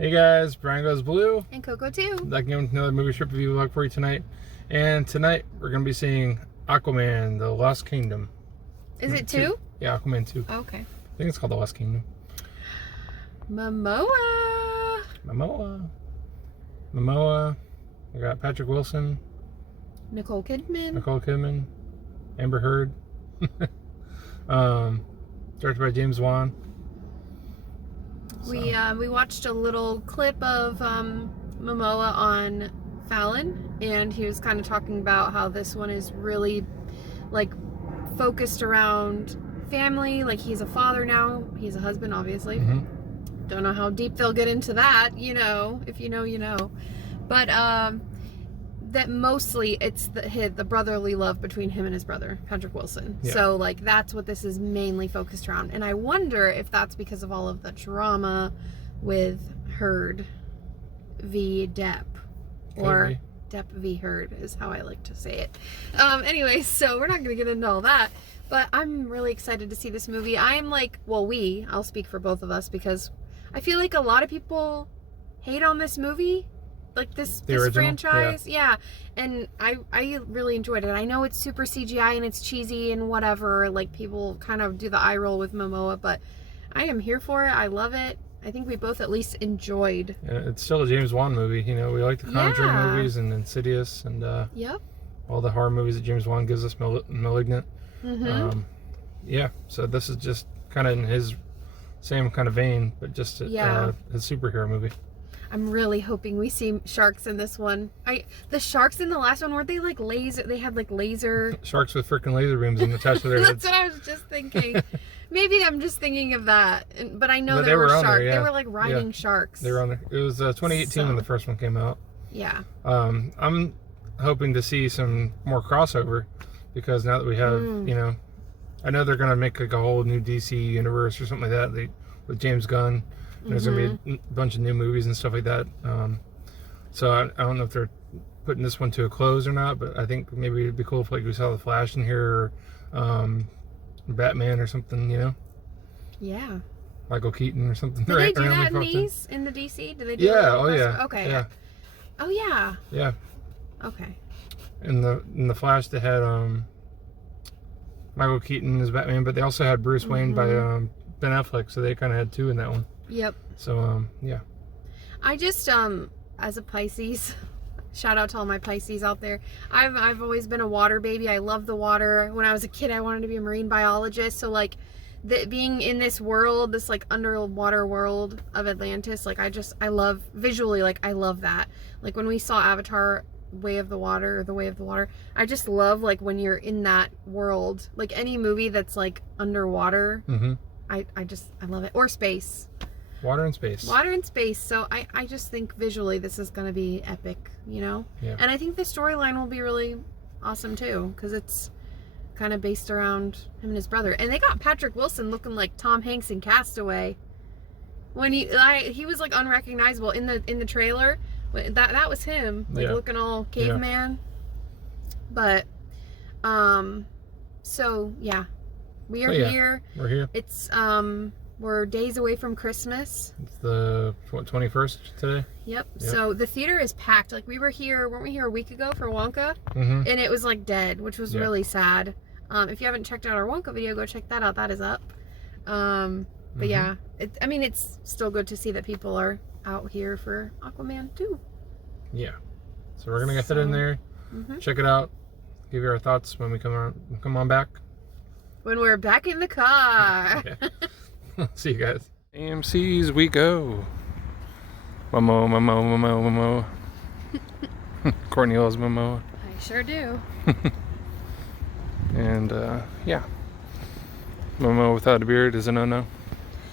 Hey guys, Brian Goes Blue. And Coco too. Back again with another movie trip review vlog for you tonight. And tonight we're going to be seeing Aquaman, The Lost Kingdom. Is it 2? Yeah, Aquaman 2. Oh, okay. I think it's called The Lost Kingdom. Momoa. We got Patrick Wilson. Nicole Kidman. Amber Heard. Directed by James Wan. So. We watched a little clip of Momoa on Fallon, and he was kind of talking about how this one is really like focused around family. Like he's a father now, he's a husband, obviously. Don't know how deep they'll get into that, you know. If you know, you know. But that mostly it's the brotherly love between him and his brother, Patrick Wilson. Yeah. So like that's what this is mainly focused around. And I wonder if that's because of all of the drama with Heard v. Depp. Or Depp v. Heard is how I like to say it. Anyway, so we're not going to get into all that. But I'm really excited to see this movie. I am like, well, I'll speak for both of us because I feel like a lot of people hate on this movie. Like this franchise. Yeah. And I really enjoyed it. I know it's super CGI and it's cheesy and whatever. Like people kind of do the eye roll with Momoa, but I am here for it. I love it. I think we both at least enjoyed. And it's still a James Wan movie. You know, we like the Conjuring movies and Insidious and all the horror movies that James Wan gives us, Malignant. Yeah, so this is just kind of in his same kind of vein, but just a superhero movie. I'm really hoping we see sharks in this one. The sharks in the last one, weren't they like laser? They had like laser... Sharks with freaking laser beams attached to their heads. That's what I was just thinking. Maybe I'm just thinking of that. But I know there were sharks. There, They were like riding sharks. They were on there. It was 2018 when the first one came out. Yeah. I'm hoping to see some more crossover because now that we have, you know, I know they're going to make like a whole new DC universe or something like that with James Gunn. There's going to be a bunch of new movies and stuff like that. So I don't know if they're putting this one to a close or not, but I think maybe it'd be cool if like we saw The Flash in here or Batman or something, you know? Yeah. Michael Keaton or something. Did they do that in the DC? Did they do Okay. Yeah. Oh, yeah. Yeah. Okay. In the Flash, they had Michael Keaton as Batman, but they also had Bruce Wayne by Ben Affleck, so they kind of had two in that one. Yep. So, yeah. I just, as a Pisces, shout out to all my Pisces out there. I've always been a water baby. I love the water. When I was a kid, I wanted to be a marine biologist. So, like, being in this world, this, like, underwater world of Atlantis, like, I love, visually, like, I love that. Like, when we saw Avatar, The Way of the Water, I just love, like, when you're in that world. Like, any movie that's, like, underwater, I love it. Or space. Water and space. So I just think visually this is going to be epic, you know? Yeah. And I think the storyline will be really awesome too, because it's kind of based around him and his brother. And they got Patrick Wilson looking like Tom Hanks in Castaway. When he was like unrecognizable in the trailer. That was him, like looking all caveman. Yeah. But so yeah. We are here. We're here. It's we're days away from Christmas. It's the 21st today. Yep. So the theater is packed. Like weren't we here a week ago for Wonka? And it was like dead, which was really sad. If you haven't checked out our Wonka video, go check that out. That is up. But yeah, it's still good to see that people are out here for Aquaman too. Yeah. So we're gonna get that in there. Check it out. Give you our thoughts when we come on back. When we're back in the car. See you guys. AMC's we go. Momoa. Courtney loves Momoa. I sure do. And yeah. Momoa without a beard is a no-no.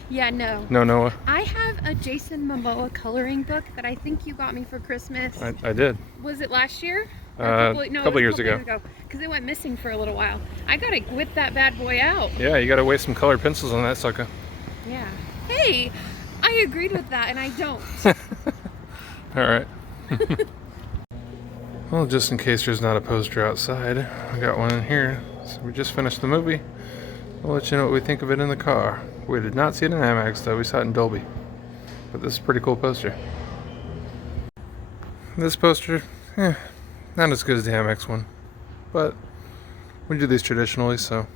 Yeah, no. No, Noah. I have a Jason Momoa coloring book that I think you got me for Christmas. I did. Was it last year? A couple years ago. Because it went missing for a little while. I gotta whip that bad boy out. Yeah, you gotta waste some colored pencils on that sucker. Yeah. Hey, I agreed with that and I don't. Alright. Well, just in case there's not a poster outside, I got one in here. So we just finished the movie. I'll let you know what we think of it in the car. We did not see it in IMAX though, we saw it in Dolby. But this is a pretty cool poster. This poster, not as good as the Amex one. But we do these traditionally, so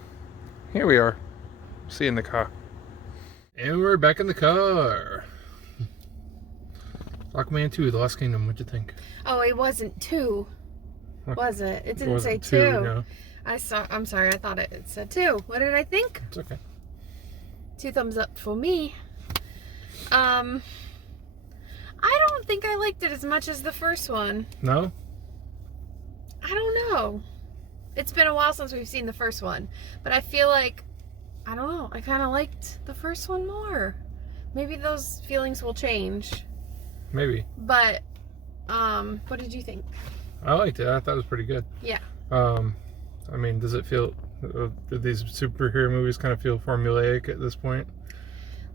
here we are. See you in the car. And we're back in the car. Aquaman 2, The Lost Kingdom, what'd you think? Oh, it wasn't 2, was it? It didn't say 2. No. I'm sorry, I thought it said 2. What did I think? It's okay. 2 thumbs up for me. I don't think I liked it as much as the first one. No? I don't know. It's been a while since we've seen the first one, but I feel like, I don't know, I kind of liked the first one more. Maybe those feelings will change. Maybe. But, what did you think? I liked it. I thought it was pretty good. Yeah. I mean, does it feel, do these superhero movies kind of feel formulaic at this point?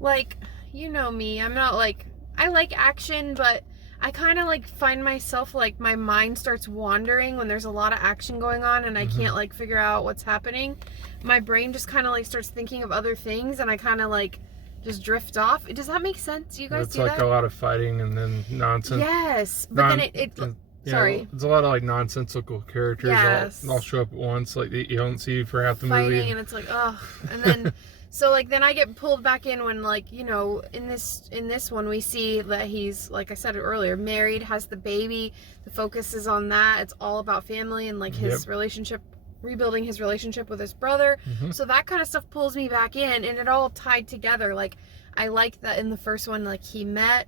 Like, you know me, I'm not like, I like action, but I kind of like find myself like my mind starts wandering when there's a lot of action going on and I can't like figure out what's happening. My brain just kind of like starts thinking of other things and I kind of like just drift off. Does that make sense? You guys do that? It's like a lot of fighting and then nonsense. Yes, but then sorry. It's a lot of like nonsensical characters all show up at once, like you don't see for half the movie. And it's like, ugh. And then so like then I get pulled back in when like, you know, in this one we see that he's, like I said earlier, married, has the baby. The focus is on that. It's all about family and like his relationship, rebuilding his relationship with his brother. So that kind of stuff pulls me back in and it all tied together. Like I like that in the first one, like he met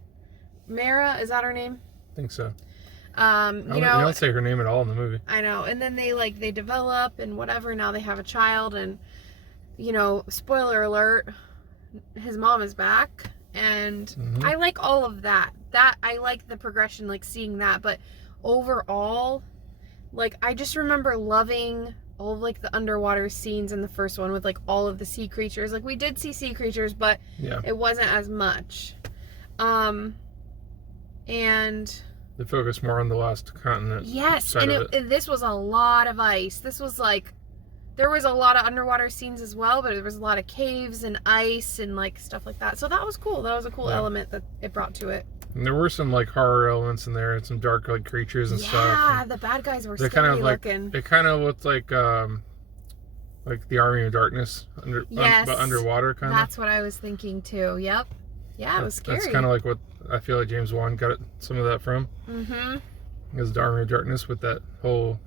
Mara, is that her name? I think so. You don't say her name at all in the movie. I know. And then they develop and whatever. Now they have a child and, you know, spoiler alert, his mom is back. And I like all of that. I like the progression, like seeing that. But overall, like I just remember loving all of like the underwater scenes in the first one with like all of the sea creatures. Like we did see sea creatures, but it wasn't as much. And they focus more on the lost continent. Yes, and this was a lot of ice. This was like, there was a lot of underwater scenes as well, but there was a lot of caves and ice and like stuff like that. So that was cool. That was a cool element that it brought to it. And there were some like horror elements in there and some dark like creatures and stuff. Yeah, the bad guys were scary looking. It kind of looked like the Army of Darkness but underwater kind of. That's what I was thinking too. Yep. Yeah, it was scary. That's kind of like what I feel like James Wan got some of that from. Is the Army of Darkness with the whole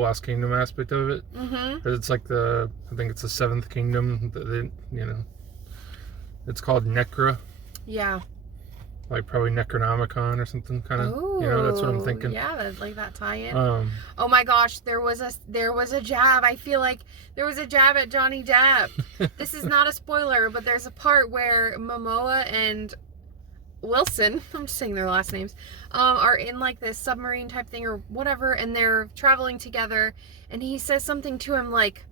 Lost Kingdom aspect of it. It's like I think it's the 7th kingdom. It's called Necra. Yeah. Like probably Necronomicon or something kind of. That's what I'm thinking. Yeah, that's like that tie-in. Oh my gosh, there was a jab. I feel like there was a jab at Johnny Depp. This is not a spoiler, but there's a part where Momoa and Wilson, I'm just saying their last names, are in like this submarine type thing or whatever, and they're traveling together, and he says something to him like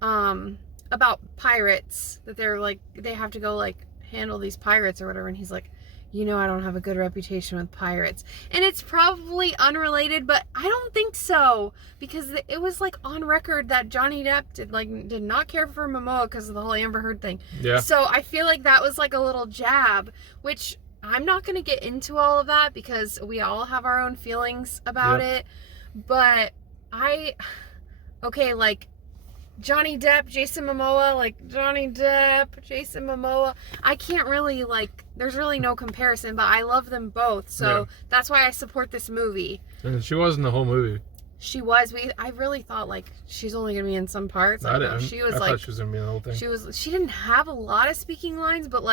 about pirates, that they're like, they have to go like handle these pirates or whatever, and he's like, you know, I don't have a good reputation with pirates. And it's probably unrelated, but I don't think so, because it was like on record that Johnny Depp did not care for Momoa because of the whole Amber Heard thing. Yeah. So I feel like that was like a little jab, which I'm not going to get into all of that because we all have our own feelings about it. But like Johnny Depp, Jason Momoa, I can't really there's really no comparison, but I love them both. So that's why I support this movie. And she was in the whole movie. She was. I really thought she's only gonna be in some parts. I thought she was gonna be in the whole thing. She didn't have a lot of speaking lines, but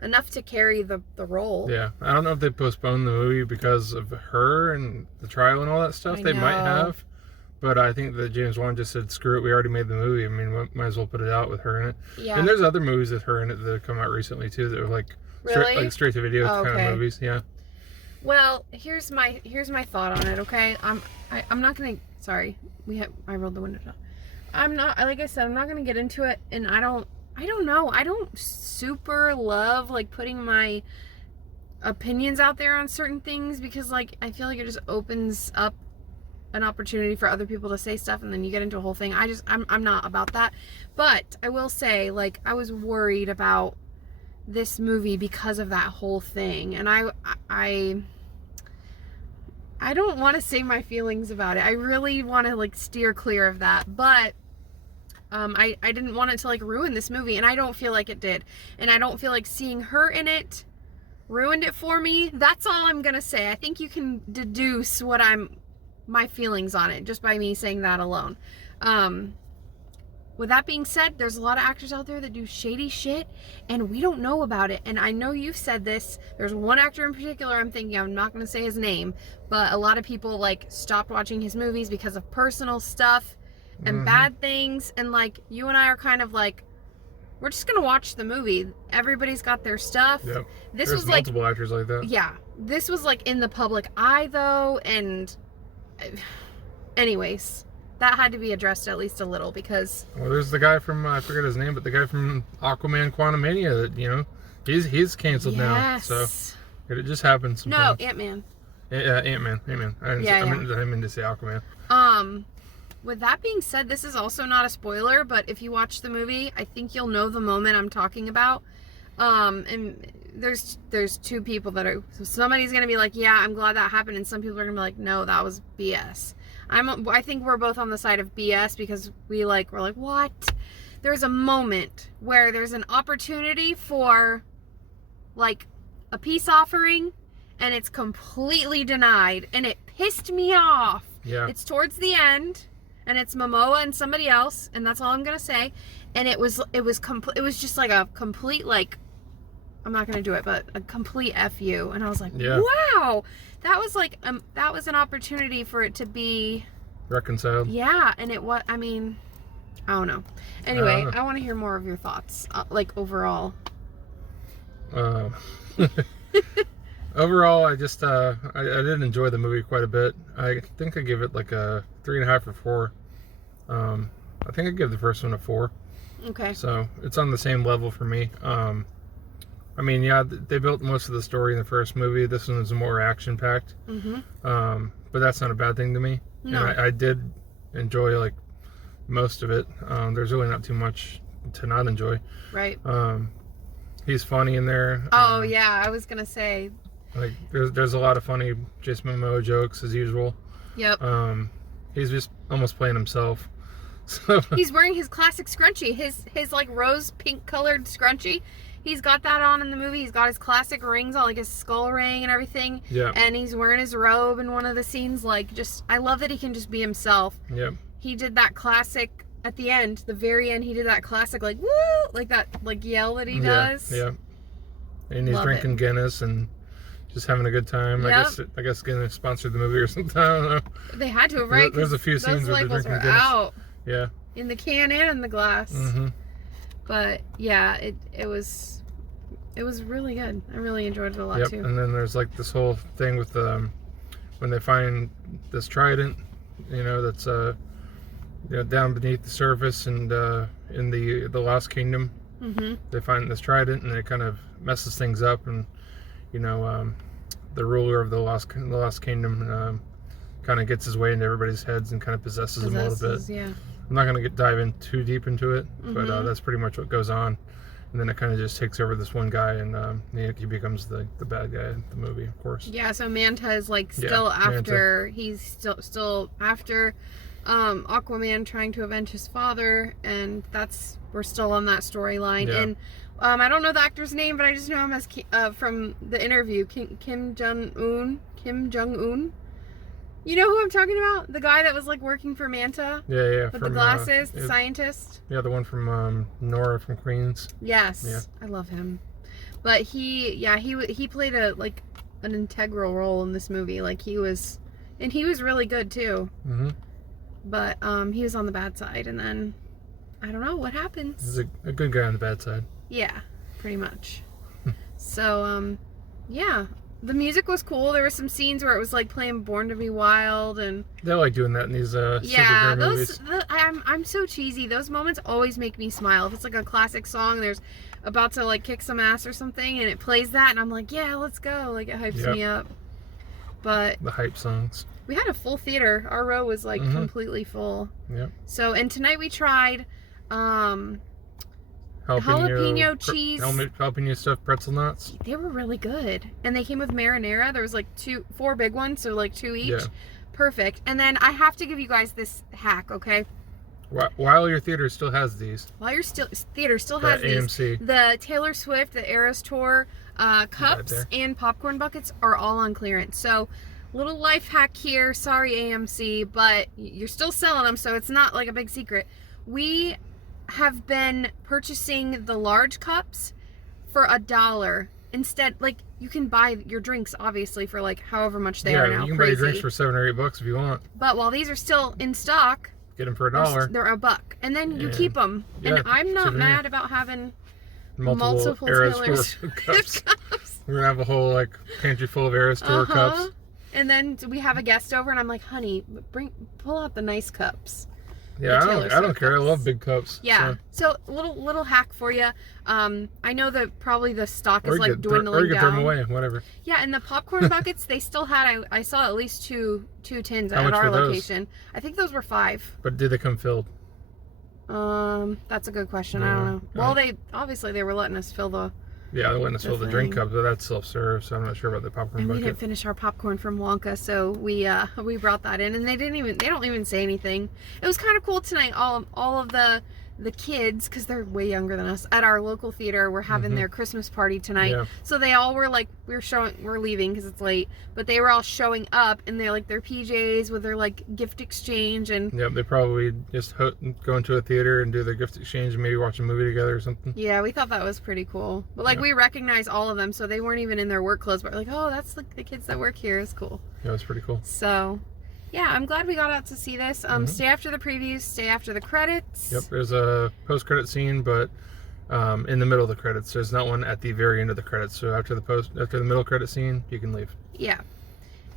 enough to carry the role. Yeah. I don't know if they postponed the movie because of her and the trial and all that stuff. They might have. But I think that James Wan just said, screw it, we already made the movie. I mean, we might as well put it out with her in it. Yeah. And there's other movies with her in it that have come out recently, too, that are straight to video kind of movies. Yeah. Well, here's my thought on it, okay? I'm not going to... Sorry. I rolled the window down. I'm not... Like I said, I'm not going to get into it, and I don't know. I don't super love, putting my opinions out there on certain things because, I feel like it just opens up an opportunity for other people to say stuff and then you get into a whole thing. I'm not about that. But I will say, I was worried about this movie because of that whole thing. And I don't want to say my feelings about it. I really want to like steer clear of that, but I didn't want it to like ruin this movie, and I don't feel like it did. And I don't feel like seeing her in it ruined it for me. That's all I'm gonna say. I think you can deduce what my feelings on it just by me saying that alone. With that being said, there's a lot of actors out there that do shady shit and we don't know about it. And I know you've said this. There's one actor in particular I'm thinking, I'm not going to say his name, but a lot of people like stopped watching his movies because of personal stuff and bad things. And like you and I are kind of like, we're just going to watch the movie. Everybody's got their stuff. Yep. This There's was like multiple actors like that. Yeah. This was like in the public eye though. And anyways, that had to be addressed at least a little because... Well, there's the guy from, I forget his name, but the guy from Aquaman Quantumania that, you know, he's canceled now. So it just happens sometimes. No, Ant-Man. Yeah, Ant-Man. I meant to say Aquaman. With that being said, this is also not a spoiler, but if you watch the movie, I think you'll know the moment I'm talking about. And there's two people that are... So somebody's going to be like, yeah, I'm glad that happened. And some people are going to be like, no, that was BS. I think we're both on the side of BS because we're like, what? There's a moment where there's an opportunity for like a peace offering and it's completely denied and it pissed me off. Yeah. It's towards the end and it's Momoa and somebody else and that's all I'm going to say. And it was just like a complete like, I'm not going to do it, but a complete F you. And I was like, wow. That was like, that was an opportunity for it to be reconciled. Yeah, and it was, I mean, I don't know. Anyway, I want to hear more of your thoughts, like overall. Overall, I just, I did enjoy the movie quite a bit. I think I give it like a 3.5 or 4. I think I give the first one a 4. Okay. So it's on the same level for me. I mean, yeah, they built most of the story in the first movie. This one is more action-packed. But that's not a bad thing to me. No. And I did enjoy, like, most of it. There's really not too much to not enjoy. Right. He's funny in there. Oh, yeah, I was going to say. Like, there's a lot of funny Jason Momoa jokes, as usual. Yep. He's just almost playing himself. So he's wearing his classic scrunchie. His like, rose pink-colored scrunchie. He's got that on in the movie. He's got his classic rings on, like his skull ring and everything. Yeah. And he's wearing his robe in one of the scenes. Like, just, I love that he can just be himself. Yep. He did that classic at the end, the very end. He did that classic, like, woo, like that, like yell that he does. Yeah. And he's drinking Guinness and just having a good time. Yep. I guess Guinness sponsored the movie or something. I don't know. They had to, right? There's a few scenes where they're drinking Guinness. Out. Yeah. In the can and in the glass. But yeah, it was really good. I really enjoyed it a lot too. And then there's like this whole thing with when they find this trident, you know, that's down beneath the surface and in the Lost Kingdom. They find this trident and it kind of messes things up, and you know, the ruler of the Lost Kingdom kind of gets his way into everybody's heads and kind of possesses them a little bit. Yeah. I'm not going to dive in too deep into it, but that's pretty much what goes on. And then it kind of just takes over this one guy, and he becomes the bad guy in the movie, of course. Yeah, so Manta is like still after, he's still after Aquaman trying to avenge his father, and we're still on that storyline. Yeah. And I don't know the actor's name, but I just know him as from the interview, Kim Jong-un. You know who I'm talking about? The guy that was like working for Manta? Yeah. With the glasses, the scientist? Yeah, the one from Nora from Queens. Yes. Yeah. I love him. But he played an integral role in this movie. Like he was really good too. But he was on the bad side, and then I don't know what happens. He's a good guy on the bad side. Yeah, pretty much. So yeah. The music was cool. There were some scenes where it was like playing Born to Be Wild, and they like doing that in these superhero movies. I'm so cheesy. Those moments always make me smile. If it's like a classic song, there's about to like kick some ass or something, and it plays that, and I'm like, yeah, let's go. Like it hypes me up. But the hype songs. We had a full theater. Our row was like completely full. Yep. So, and tonight we tried jalapeno cheese. Jalapeno stuffed pretzel nuts. They were really good. And they came with marinara. There was like 4 big ones, so like 2 each. Yeah. Perfect. And then I have to give you guys this hack, okay? While your theater still has these. While your theater still has these. AMC. The Taylor Swift, the Eras Tour cups and popcorn buckets are all on clearance. So, little life hack here. Sorry, AMC, but you're still selling them, so it's not like a big secret. We have been purchasing the large cups for $1 instead. Like, you can buy your drinks obviously for like however much they are now. You can buy your drinks for $7 or $8 if you want. But while these are still in stock, get them for $1. they're $1, and then you keep them. Yeah, and I'm not mad about having multiple Eras Taylor cups. We're gonna have a whole like pantry full of Eras Tour cups. And then we have a guest over, and I'm like, honey, pull out the nice cups. Yeah, I don't care. I love big cups. Yeah. So little hack for you. I know that probably the stock is like dwindling down. Or you can throw them away, whatever. Yeah, and the popcorn buckets, they still had. I saw at least two tins How at much our were those? location. I think those were $5. But did they come filled? That's a good question. I don't know. Well, they were letting us fill the. Yeah, they wouldn't have filled the drink cup, but that's self-serve, so I'm not sure about the popcorn bucket. We didn't finish our popcorn from Wonka, so we brought that in, and they don't even say anything. It was kind of cool tonight. All of the kids, because they're way younger than us, at our local theater were having their Christmas party tonight. Yeah. So they all were like, we're leaving because it's late, but they were all showing up in their PJs with their like gift exchange and. Yeah, they probably just go into a theater and do their gift exchange and maybe watch a movie together or something. Yeah, we thought that was pretty cool. But like we recognize all of them, so they weren't even in their work clothes, but we're like, oh, that's like the kids that work here. It's cool. Yeah, it was pretty cool. So. Yeah, I'm glad we got out to see this. Stay after the previews, stay after the credits. Yep, there's a post-credit scene, but in the middle of the credits. There's not one at the very end of the credits. So after the middle credit scene, you can leave. Yeah,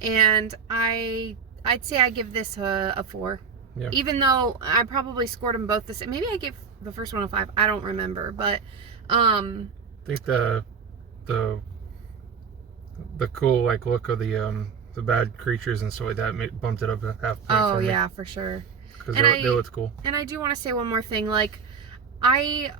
and I'd say I give this a 4. Yeah. Even though I probably scored them both the same. Maybe I gave the first one a 5. I don't remember, but I think the cool like look of the bad creatures and stuff like that bumped it up a half point. Oh yeah, for sure. Because they looked cool. And I do want to say one more thing. Like, I've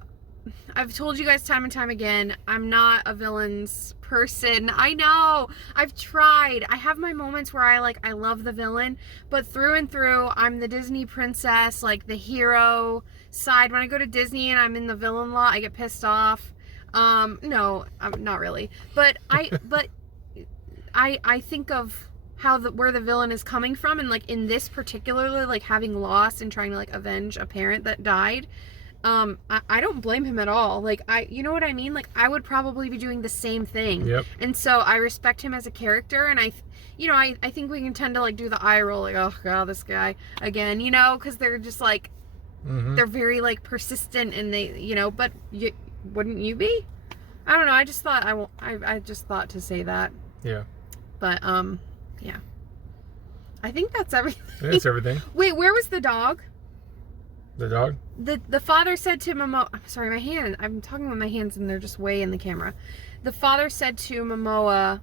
told you guys time and time again, I'm not a villains person. I know. I've tried. I have my moments where I love the villain, but through and through, I'm the Disney princess, like the hero side. When I go to Disney and I'm in the villain lot, I get pissed off. No, I'm not really. But I think of where the villain is coming from, and like in this particularly, like having lost and trying to like avenge a parent that died. I don't blame him at all. Like you know what I mean? Like I would probably be doing the same thing. Yep. And so I respect him as a character, and I think we can tend to like do the eye roll, like, oh god, this guy again, because they're just like, they're very like persistent, and they, but wouldn't you be? I don't know. I just thought to say that. Yeah. But yeah. I think that's everything. That's everything. Wait, where was the dog? The dog? The father said to Momoa, I'm sorry, my hand. I'm talking with my hands and they're just way in the camera. The father said to Momoa,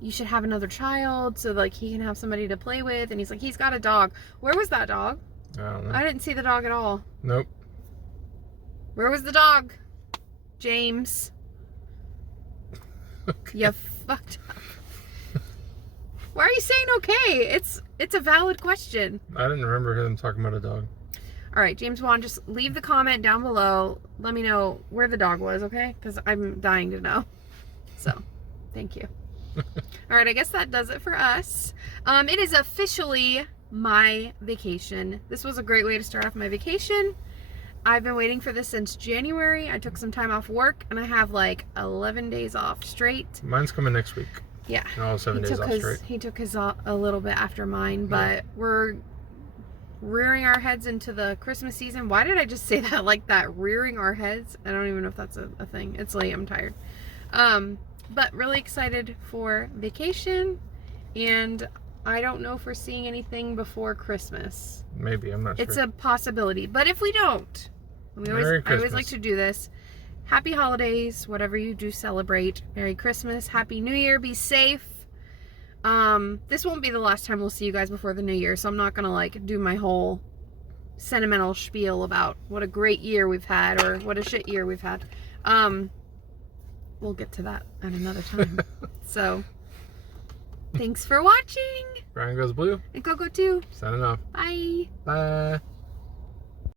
you should have another child so like he can have somebody to play with, and he's like, he's got a dog. Where was that dog? I don't know. I didn't see the dog at all. Nope. Where was the dog? James. Okay. You fucked up. Why are you saying okay? It's a valid question. I didn't remember him talking about a dog. All right, James Wan, just leave the comment down below. Let me know where the dog was, okay? Because I'm dying to know. So, thank you. All right, I guess that does it for us. It is officially my vacation. This was a great way to start off my vacation. I've been waiting for this since January. I took some time off work, and I have like 11 days off straight. Mine's coming next week. Yeah. All 7 days off straight. He took his a little bit after mine, but we're rearing our heads into the Christmas season. Why did I just say that like that? Rearing our heads? I don't even know if that's a thing. It's late. I'm tired. But really excited for vacation, and I don't know if we're seeing anything before Christmas. Maybe. I'm not sure. It's a possibility. But if we don't, I always like to do this. Happy holidays, whatever you do celebrate. Merry Christmas, Happy New Year, be safe. This won't be the last time we'll see you guys before the New Year, so I'm not gonna like do my whole sentimental spiel about what a great year we've had or what a shit year we've had. We'll get to that at another time. So, thanks for watching. Brian Goes Blue. And Coco too. Signing off. Bye. Bye.